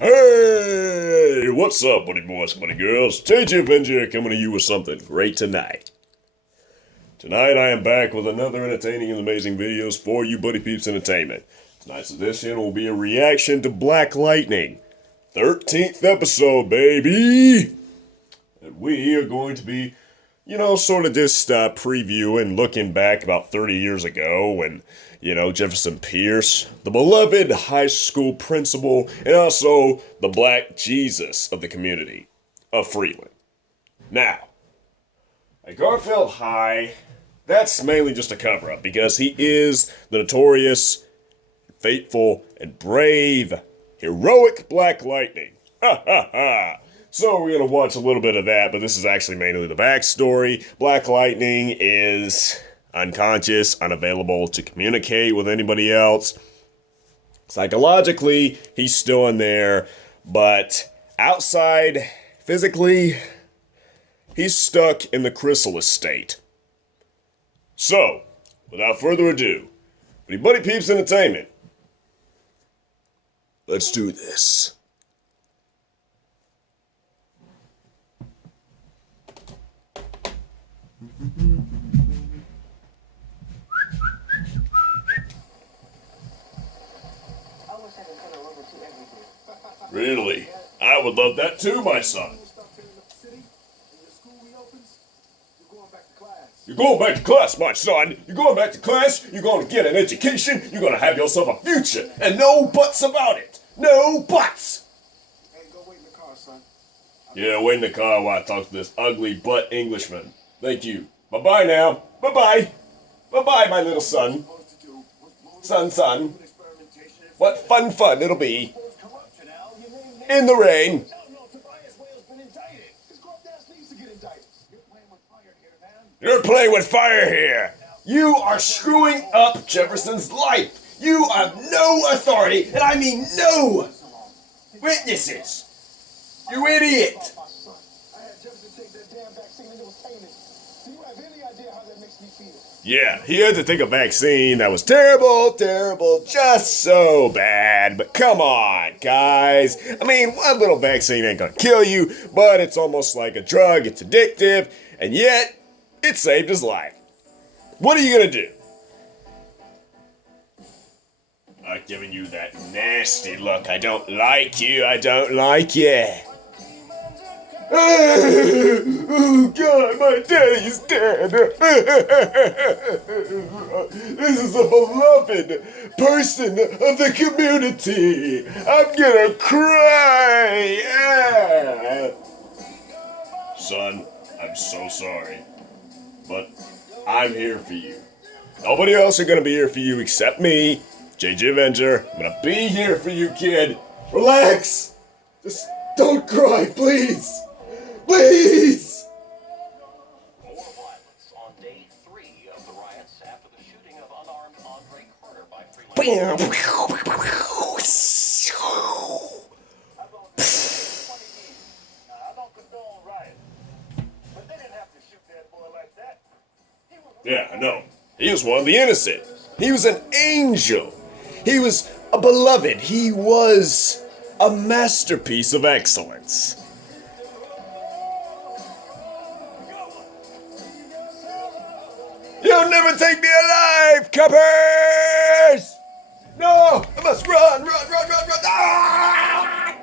Hey, what's up, buddy boys, buddy girls? JJ Avenger coming to you with something great tonight. Tonight I am back with another entertaining and amazing videos for you buddy peeps entertainment. Tonight's edition will be a reaction to Black Lightning. 13th episode, baby! And we are going to be, sort of just previewing, looking back about 30 years ago when, Jefferson Pierce, the beloved high school principal, and also the Black Jesus of the community of Freeland. Now, at Garfield High, that's mainly just a cover-up because he is the notorious, faithful, and brave, heroic Black Lightning. Ha ha ha! So we're going to watch a little bit of that, but this is actually mainly the backstory. Black Lightning is unconscious, unavailable to communicate with anybody else. Psychologically, he's still in there, but outside, physically, he's stuck in the chrysalis state. So, without further ado, Buddy Peeps Entertainment, let's do this. Really? I would love that too, my son. You're going back to class, my son. You're going back to class. You're going to get an education. You're going to have yourself a future. And no buts about it. No buts. Hey, go wait in the car, son. Yeah, wait in the car while I talk to this ugly butt Englishman. Thank you. Bye-bye now. Bye-bye. Bye-bye, my little son. Son. What fun it'll be. In the rain. You're playing with fire here. You are screwing up Jefferson's life. You have no authority, and I mean no witnesses. You idiot. Yeah, he had to take a vaccine that was terrible, just so bad. But come on, guys. I mean, one little vaccine ain't gonna kill you, but it's almost like a drug. It's addictive, and yet it saved his life. What are you gonna do? I'm giving you that nasty look. I don't like you. Oh God, my daddy's dead. This is a beloved person of the community. I'm gonna cry. Son, I'm so sorry, but I'm here for you. Nobody else is gonna be here for you except me, JJ Avenger. I'm gonna be here for you, kid. Relax. Just don't cry, please. Please! More violence on day 3 of the riots after the shooting of unarmed Andre Carter by Freeland. I don't condone riots, but they didn't have to shoot that boy like that. Yeah, I know. He was one of the innocent. He was an angel. He was a beloved. He was a masterpiece of excellence. You'll never take me alive, coppers! No! I must run! Ah!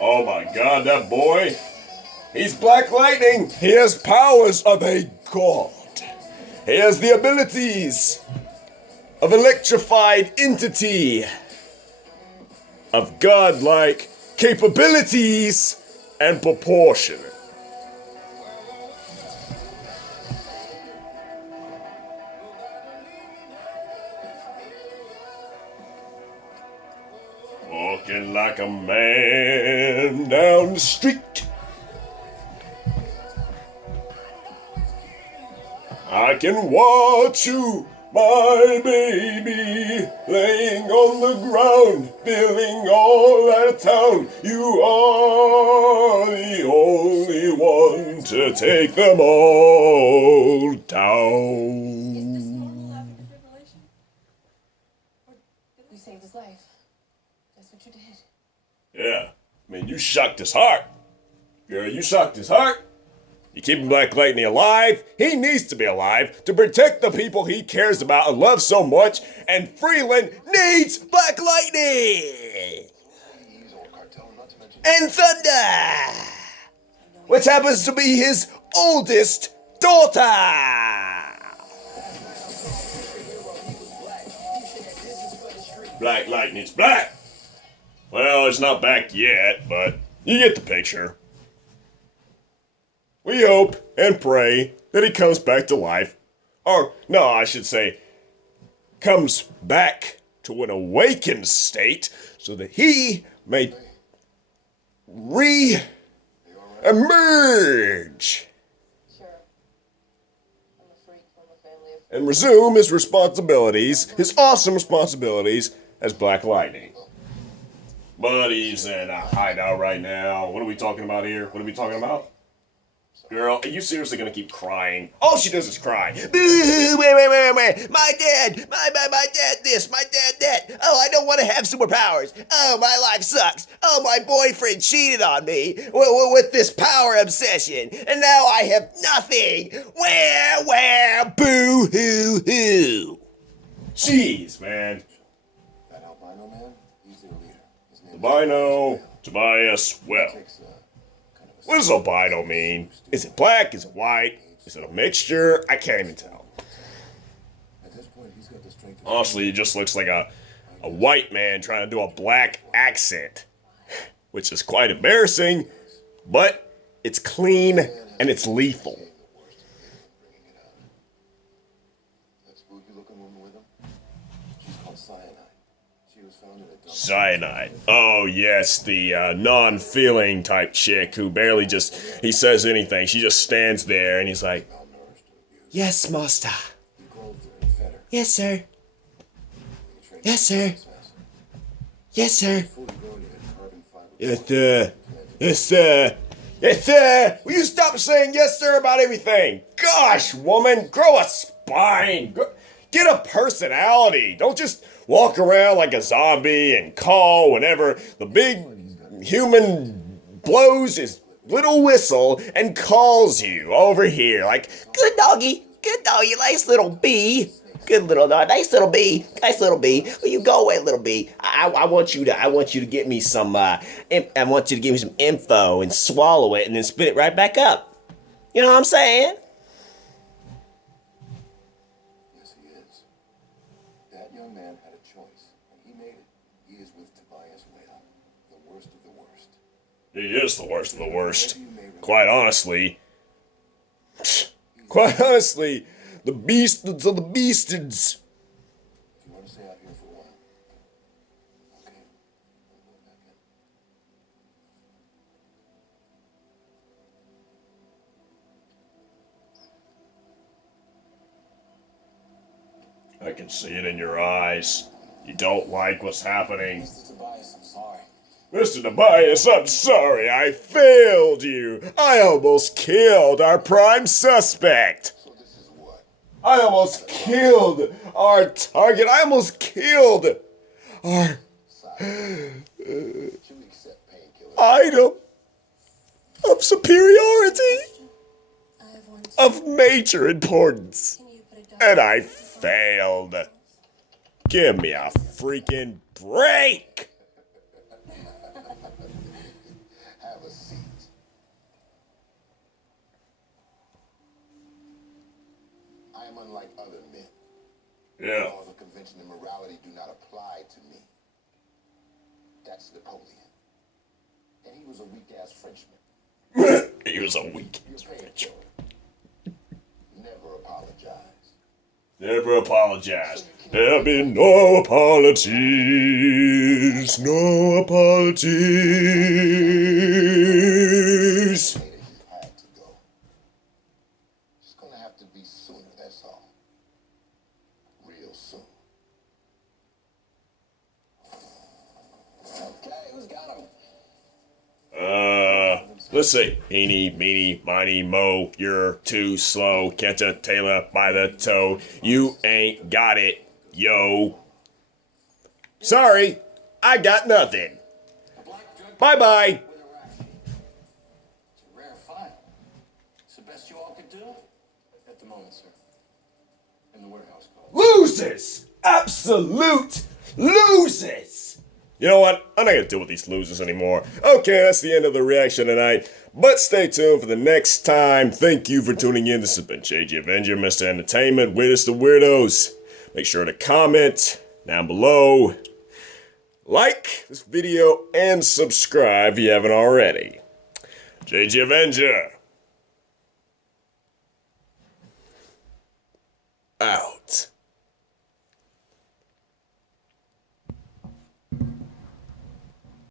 Oh my God, that boy. He's Black Lightning. He has powers of a god. He has the abilities of electrified entity, of godlike capabilities and proportion. Walking like a man down the street. I can watch you, my baby, laying on the ground, feeling all out of town. You are the only one to take them all down. You saved his life. That's what you did. Yeah. I mean, you shocked his heart. Girl, you shocked his heart. You keeping Black Lightning alive? He needs to be alive to protect the people he cares about and loves so much, and Freeland needs Black Lightning! And Thunder! Which happens to be his oldest daughter! Black Lightning's black! Well, it's not back yet, but you get the picture. We hope and pray that he comes back to life. Or, no, I should say, comes back to an awakened state so that he may re-emerge Sure. I'm a freak from a family of and resume his responsibilities, his awesome responsibilities as Black Lightning. But he's in a hideout right now. What are we talking about here? What are we talking about? Girl, are you seriously gonna keep crying? All she does is cry. Boo! Wait. My dad! My dad this, my dad that. Oh, I don't want to have superpowers. Oh, my life sucks. Oh, my boyfriend cheated on me with this power obsession. And now I have nothing. Where, boo hoo hoo. Jeez, man. That albino man, he's their leader. His name is Albino, Tobias, well. Takes, kind of a What does albino mean? Is it black? Is it white? Is it a mixture? I can't even tell. At this point, he's got the strength of Honestly, he just looks like a white man trying to do a black accent, which is quite embarrassing, but it's clean and it's lethal. the worst and bringing it out. That spooky looking woman with him, she's called Cyanide. She was found in a dump. Cyanide. Oh, yes, the non-feeling type chick who barely he says anything. She just stands there and he's like, Malnourished and abused. yes, master. He clothed her and fed her. Yes, sir. He trained Yes, her sir. as fast. Yes, sir. Fully grown, he had carbon fiber. Yes, sir. Yes, sir. Yes, sir. Will you stop saying yes, sir about everything? Gosh, woman, grow a spine. Get a personality. Don't just walk around like a zombie and call whenever the big human blows his little whistle and calls you over here. Like, good doggy, nice little bee. Good little dog, nice little bee. Will you go away, little bee? I want you to get me some. I want you to give me some info and swallow it and then spit it right back up. You know what I'm saying? Yes, he is. That young man had a choice, and he made it. He is with Tobias Whale, the worst of the worst. He is the worst of the worst. Maybe you may remember- Quite honestly. The beasts of the beasts. If you want to stay out here for a while. Okay. I'm going back in. I can see it in your eyes. You don't like what's happening. Mr. Tobias, I'm sorry. Mr. Tobias, I'm sorry I failed you. I almost killed our prime suspect. So this is what? I almost killed our target. I almost killed our Should we accept painkillers? item of superiority, I have one. of major importance. Can you put a dog? And I failed. Give me a freaking break. Have a seat. I am unlike other men. Yeah. Laws of convention and morality do not apply to me. That's Napoleon. And he was a weak-ass Frenchman. He was a weak You're paying for it. Never apologize. Never apologize. There'll be no apologies. No apologies. Later, you had to go. It's gonna have to be sooner, that's all. Real soon. Okay, who's got him? Let's see. Eeny, meeny, miny, mo. You're too slow. Catch a Taylor by the toe. You ain't got it, yo. Sorry, I got nothing. The Black Bye-bye. With a rap sheet. It's a rare find. It's the best you all could do? At the moment, sir. In the warehouse call. Losers! Absolute losers! You know what? I'm not gonna deal with these losers anymore. Okay, that's the end of the reaction tonight. But stay tuned for the next time. Thank you for tuning in. This has been JG Avenger, Mr. Entertainment, Weirdest of Weirdos. Make sure to comment down below. Like this video and subscribe if you haven't already. JG Avenger. Out.